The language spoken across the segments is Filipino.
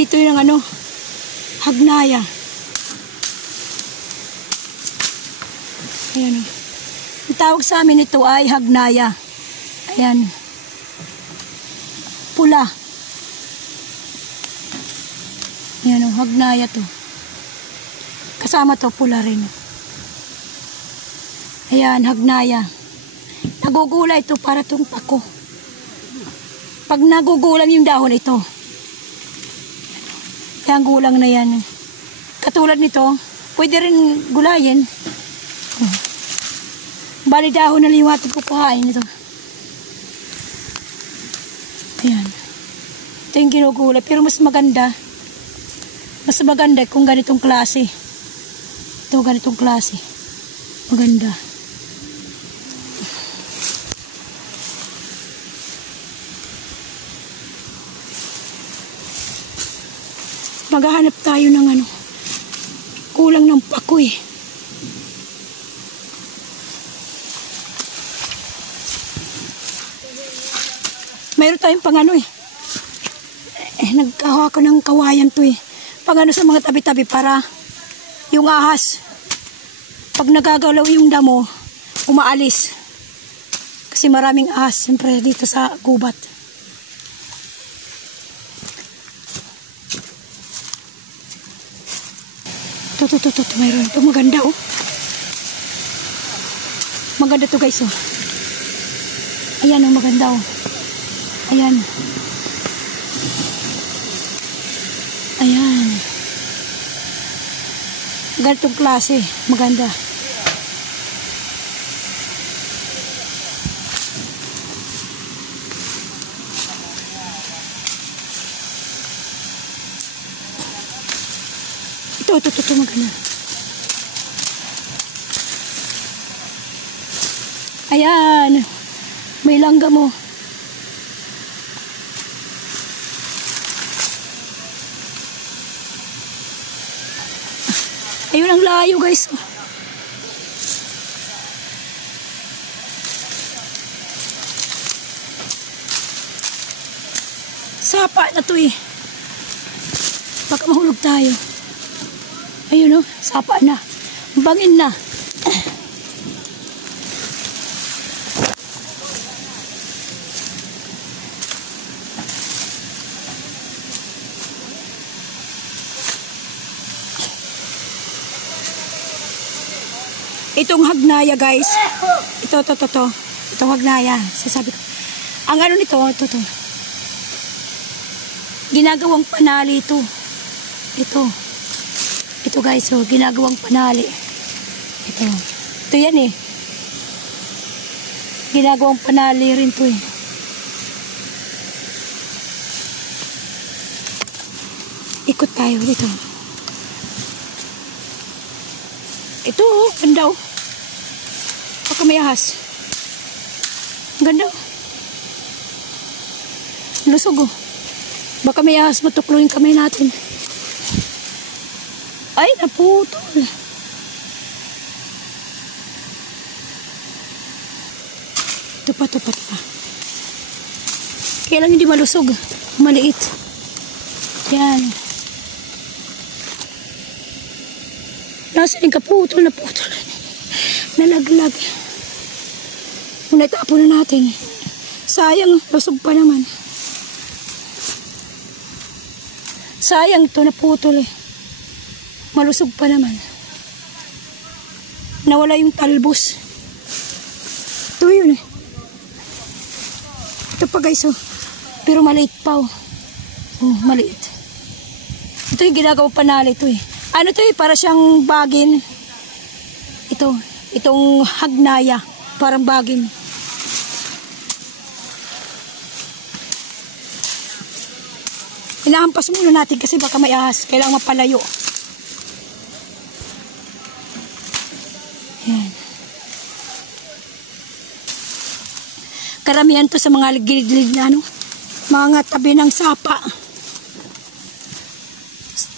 dito yung ano, hagnaya. Ayan o. Ang tawag sa amin ito ay hagnaya. Ayan. Pula. Ayan o, hagnaya to. Kasama to, pula rin. Ayan, hagnaya. Nagugula ito para itong pako. Pag nagugulang yung dahon ito, kaya ang gulang na yan. Katulad nito, pwede rin gulayin. Bali dahon na liwatin ko kuhain ito. Ayan. Ito yung ginugulay. Pero mas maganda kung ganitong klase. Ito ganitong klase. Maganda. Maghahanap tayo ng ano, kulang ng pako eh. Mayroon tayong pang ano eh. Nagkahawa ko ng kawayan to eh. Pang ano sa mga tabi-tabi para yung ahas, pag nagagalaw yung damo, umaalis. Kasi maraming ahas siyempre dito sa gubat. Ito, mayroon. Ito maganda oh. Maganda to guys oh. Ayan oh, maganda oh. Ayan. Ayan. Ganitong klase. Maganda. Ito maganda. Ayan. May langga mo. Ayun ang layo guys. Sapa na to eh. Baka mahulog tayo. Ayun oh, sapa na. Bangin na. Itong hagnaya guys. Ito. Itong hagnaya. Sasabi ko. Ang ano nito, ito. Ginagawang panali ito. Ito guys, so ginagawang panali. Ito yan eh. Ginagawang panali rin to eh. Ikot tayo dito. Ito oh, ganda oh. Baka may ahas. Ganda oh. Lusog oh. Baka may ahas matuklo yung kamay natin. Ay, naputol. Ito pa. Kaya lang hindi malusog. Maliit. Yan. Nasa yung kaputol. Nalaglag. Muna itapo na natin. Sayang, lusog pa naman. Sayang ito, naputol eh. Malusog pa naman. Nawala yung talbos. Ito yun eh. Ito pa guys oh. Pero maliit pa oh. Oh, maliit. Ito yung ginagawa panali ito eh. Ano ito eh, para siyang bagin. Itong hagnaya. Parang bagin. Inahampas muna natin kasi baka may ahas. Kailangan mapalayo. Yan. Karamihan to sa mga gilid-gilid na ano, mga tabi ng sapa.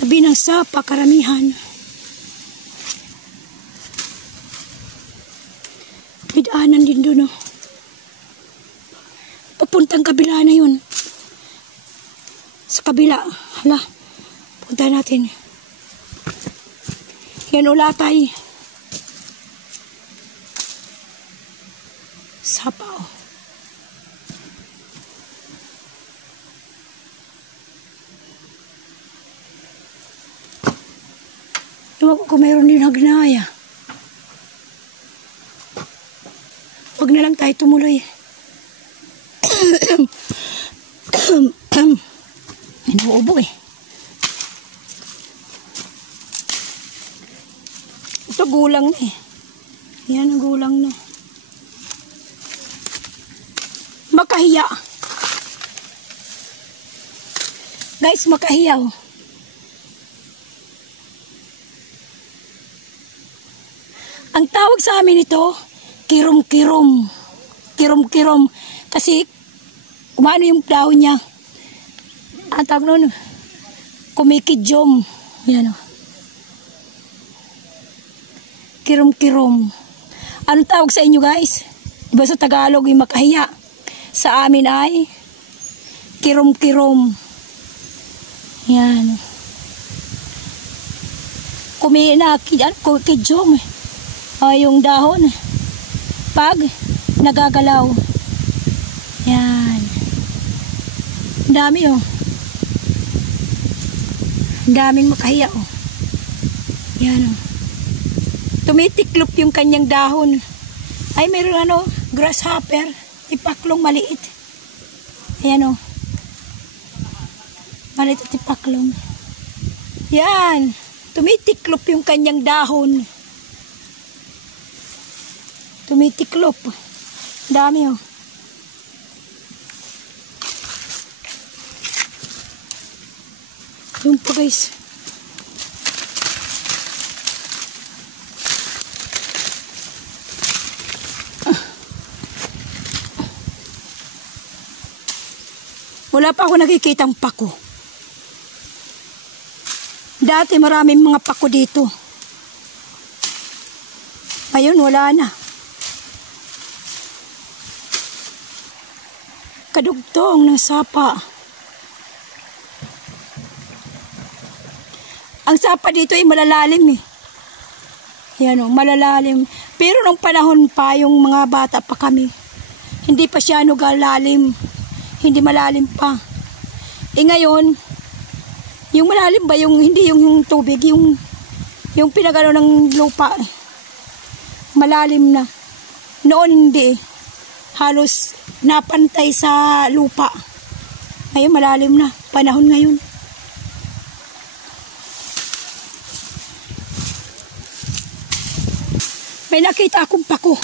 Tabi ng sapa, karamihan. May daanan din doon oh. Papuntang kabila na yun. Sa kabila. Hala, Punta natin. Yan ulatay. Sapa o. Ewan ko kung mayroon din hagnaya. Huwag na lang tayo tumuloy. Inuubo eh. Ito gulang na eh. Yan, gulang na. Makahiya. Guys, makahiya oh. Ang tawag sa amin ito, kirom-kirom. Kirom-kirom. Kasi, kumano yung dahon niya. Ang tawag nun, kumikidyom. Yan o. Kirom-kirom. Anong tawag sa inyo guys? Diba sa Tagalog yung makahiya? Sa amin ay, kirom-kirom. Yan. Kumikidyom. Yung dahon pag nagagalaw. Yan. Dami oh. Daming makahiya oh. Yan oh. Tumitiklop yung kanyang dahon. Ay meron ano, grasshopper, tipaklong maliit. Ayan oh. Maliit at tipaklong. Yan. Tumitiklop yung kanyang dahon. Tumitiklop. Dami oh. Yung pa guys. Wala pa ako nakikitang pako. Dati maraming mga pako dito. Ngayon wala na. Kadugtong ng sapa. Ang sapa dito ay malalalim eh. Yan o, malalalim. Pero nung panahon pa, yung mga bata pa kami, hindi pa siya nagalalim. Hindi malalim pa. Eh ngayon, yung malalim ba, yung hindi yung tubig, yung pinagano ng lupa, malalim na. Noon hindi. Halos napantay sa lupa. Ngayon malalim na. Panahon ngayon. May nakita akong pako.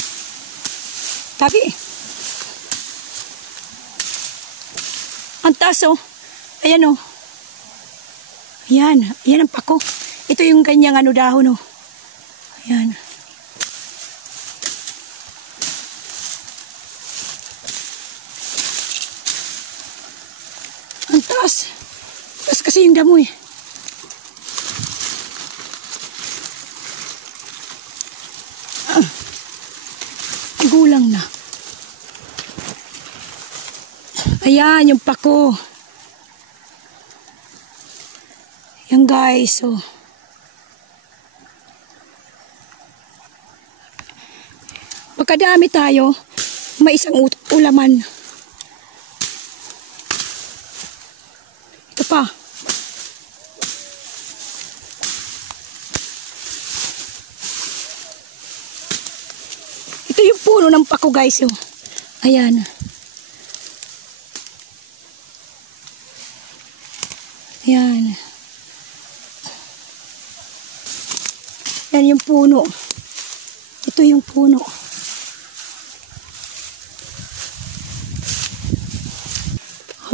Tabi. Ang taas oh. Ayan oh. Ayan. Ayan ang pako. Ito yung kanyang ano dahon oh. Ayan. Ang taas. Taas kasi yung damo eh. Gulang na. Ayan yung pako. Yan guys. Oh. Pagkadami tayo, may isang ulaman. Ito pa. Ito yung puno ng pako guys. Oh. Ayan. Ayan. Yan yung puno. Ito yung puno.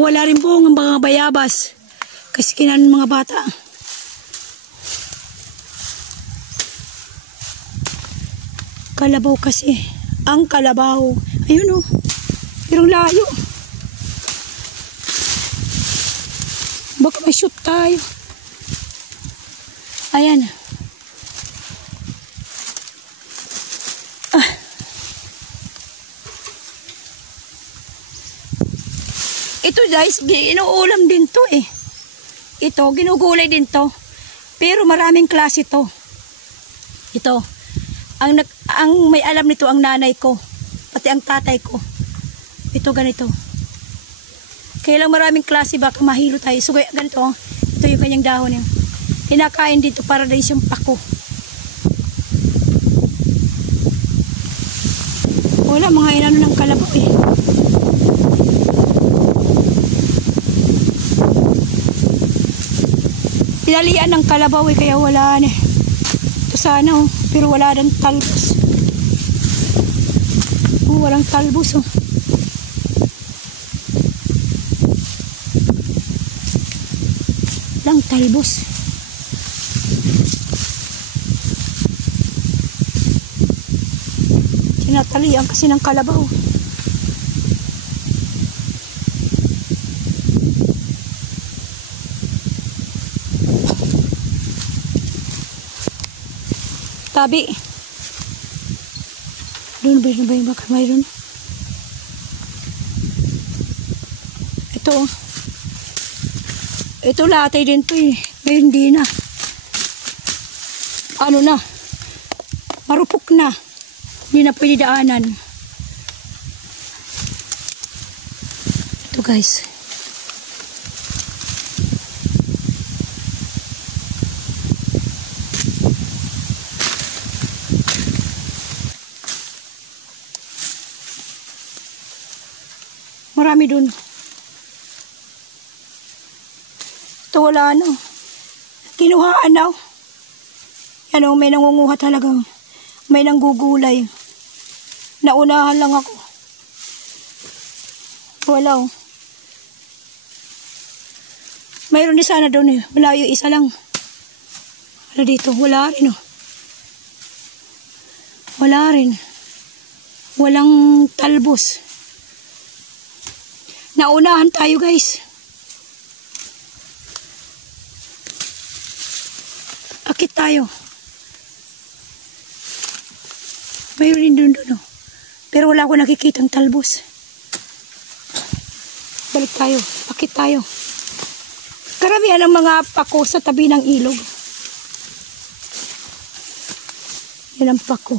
Wala rin po ang mga bayabas. Kasi kinain mga bata. Kalabaw kasi. Ang kalabaw. Ayun o. Pero layo. Baka may shoot tayo. Ayan. Ito guys, inuulam din to eh. ito, ginugulay din to. Pero maraming klase to. Ito. Ang may alam nito ang nanay ko. Pati ang tatay ko. Ito ganito. Kaya lang maraming klase, baka mahilo tayo. So ganito, ito yung kanyang dahon yun. Kinakain dito para din siyang pako. Wala, mga inano ng kalabaw eh. Pinalian ng kalabaw eh, kaya wala na. Ito sana oh, pero wala ng talbos. Oh, walang talbos oh. Walang talbos. Tinatalian kasi ng kalabaw. Tabi. Doon ba yung baka mayroon? Ito. Ito latay din to eh. Ngayon di na. Ano na? Marupok na. Hindi na pwede daanan. Ito guys. Marami dun. Ito wala ano. Kinuhaan na. Yan o, may nangunguha talaga. May nanggugulay. Naunahan lang ako. Wala o. Mayroon din sana doon eh. Malayo isa lang. Wala dito. Wala rin o. Wala rin. Walang talbos. Naunahan tayo guys. Akit tayo. Mayroon din doon. Pero wala ko nakikitang talbos. Balik tayo. Akit tayo. Karamihan ang mga pako sa tabi ng ilog. Yan ang pako.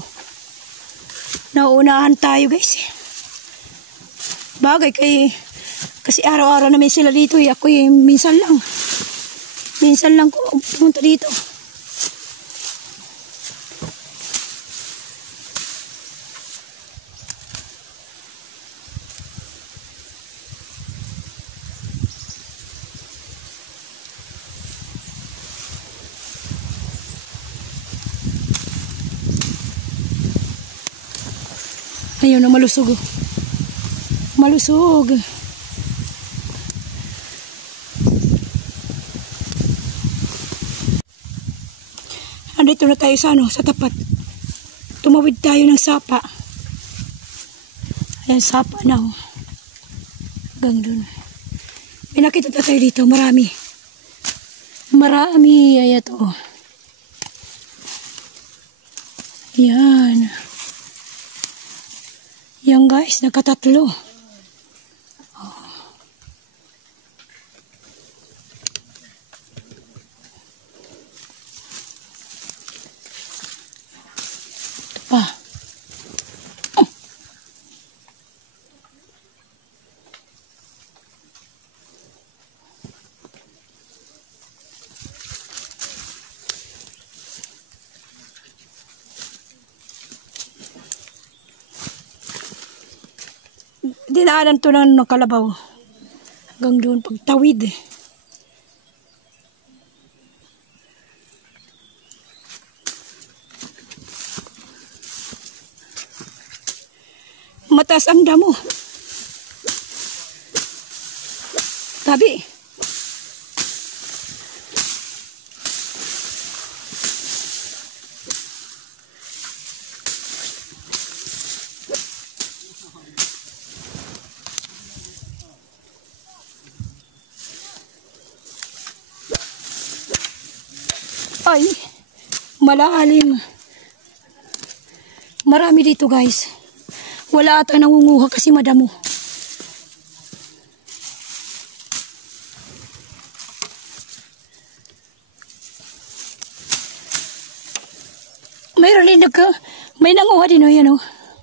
Nauunahan tayo guys. Bagay kasi araw-araw namin sila dito eh. Ako eh, minsan lang. Minsan lang ko pumunta dito. Ayun na malusog. Malusog. Andito na tayo sa ano, sa tapat. Tumawid tayo ng sapa. Ayan, sapa na. Hanggang dun. May nakita tayo dito, marami. Marami, ayat o. Yan. Yan guys, nakatatlo. Dinaanan to ng kalabaw. Hanggang doon pagtawid. Mataas ang damo. Tabi. Ay, malalim. Marami dito guys. Wala ata nangunguha kasi madamo. Mayroon din may nanguha din, yan,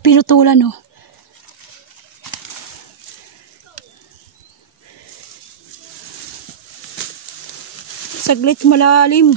pinutulan, Saglit malalim.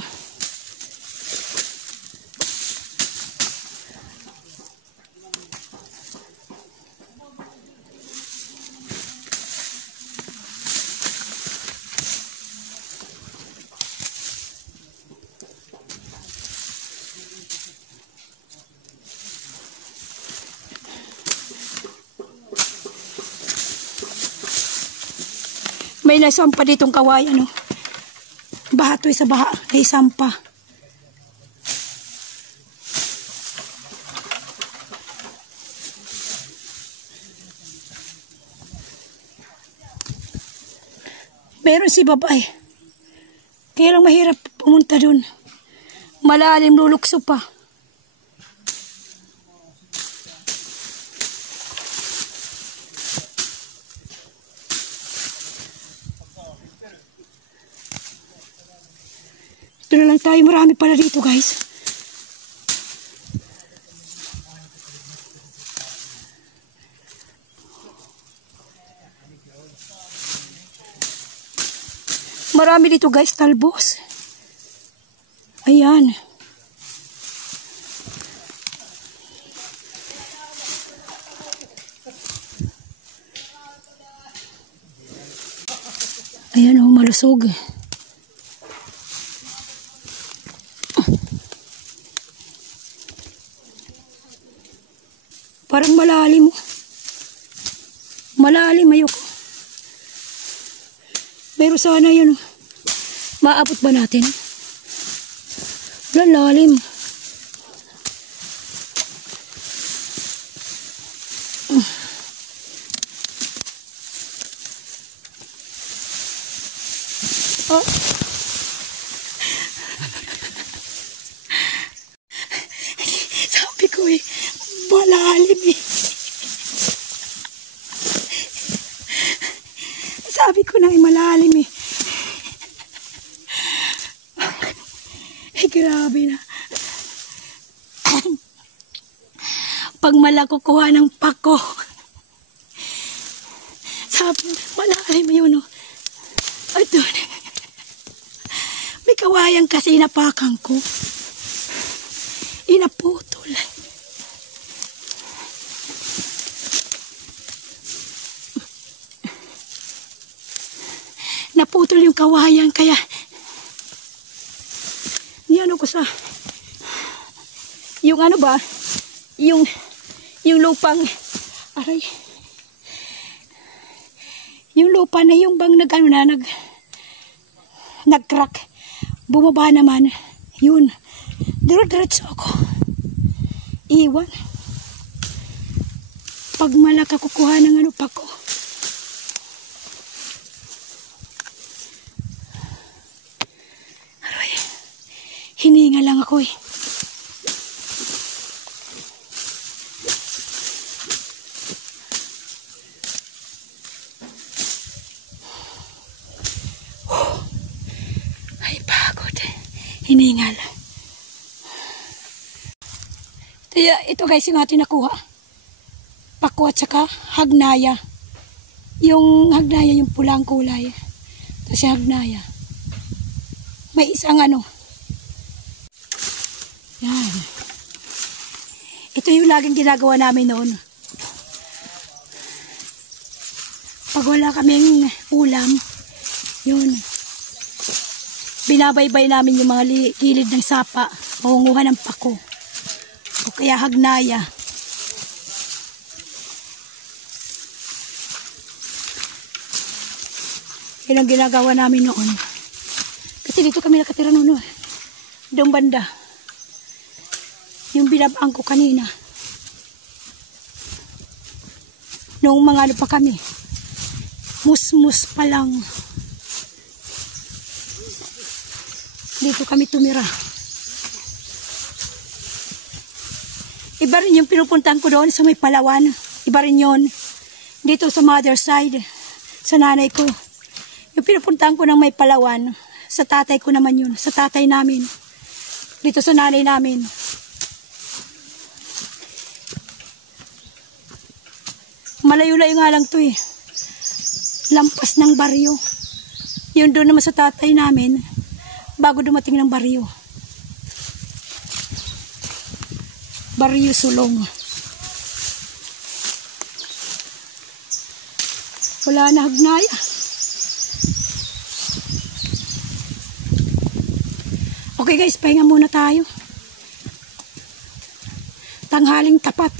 May nasampa ditong kawayan, Baha to, sa baha, ay sampa. Meron si babae. Kaya lang mahirap pumunta dun. Malalim, lulukso pa. Ito na lang tayo. Marami pala dito, guys. Marami dito, guys. Talbos. Ayan. Ayan, malusog. Parang malalim. Malalim, ayoko. Pero sana yun. Maabot ba natin? Lalim. Oh. Sabi ko malalim Sabi ko na malalim grabe na. Pag malakukuha ng pako. Sabi, malalim yun, At doon. May kawayan kasi inapakan ko. Inaputol. Naputol yung kawayan kaya ko sa yung yung lupang aray yung lupa na yung bang nag-crack bumaba naman yun diretso ako iwan pag malaka kukuha ng pako. Hininga lang ako Ay, pagod. Hiningal. Ito guys yung ating nakuha. Pako at saka hagnaya. Yung hagnaya yung pulang kulay. Ito si hagnaya. May isang Yan. Ito yung laging ginagawa namin noon. Pag wala kaming ulam, yun. Binabaybay namin yung mga gilid ng sapa, pangunguha ng pako. O kaya hagnaya. Yan ang ginagawa namin noon. Kasi dito kami nakatira noon. Doong banda. Yung binabaan ko kanina. Noong mga pa kami. Musmus pa lang. Dito kami tumira. Iba rin yung pinupuntahan ko doon sa may Palawan. Iba rin yun. Dito sa mother side. Sa nanay ko. Yung pinupuntahan ko ng may Palawan. Sa tatay ko naman yun. Sa tatay namin. Dito sa nanay namin. Malayo-layo nga lang to eh. Lampas ng baryo. Yun doon naman sa tatay namin, bago dumating ng baryo. Baryo Sulong. Wala na hagnaya. Okay guys, pahinga muna tayo. Tanghaling tapat.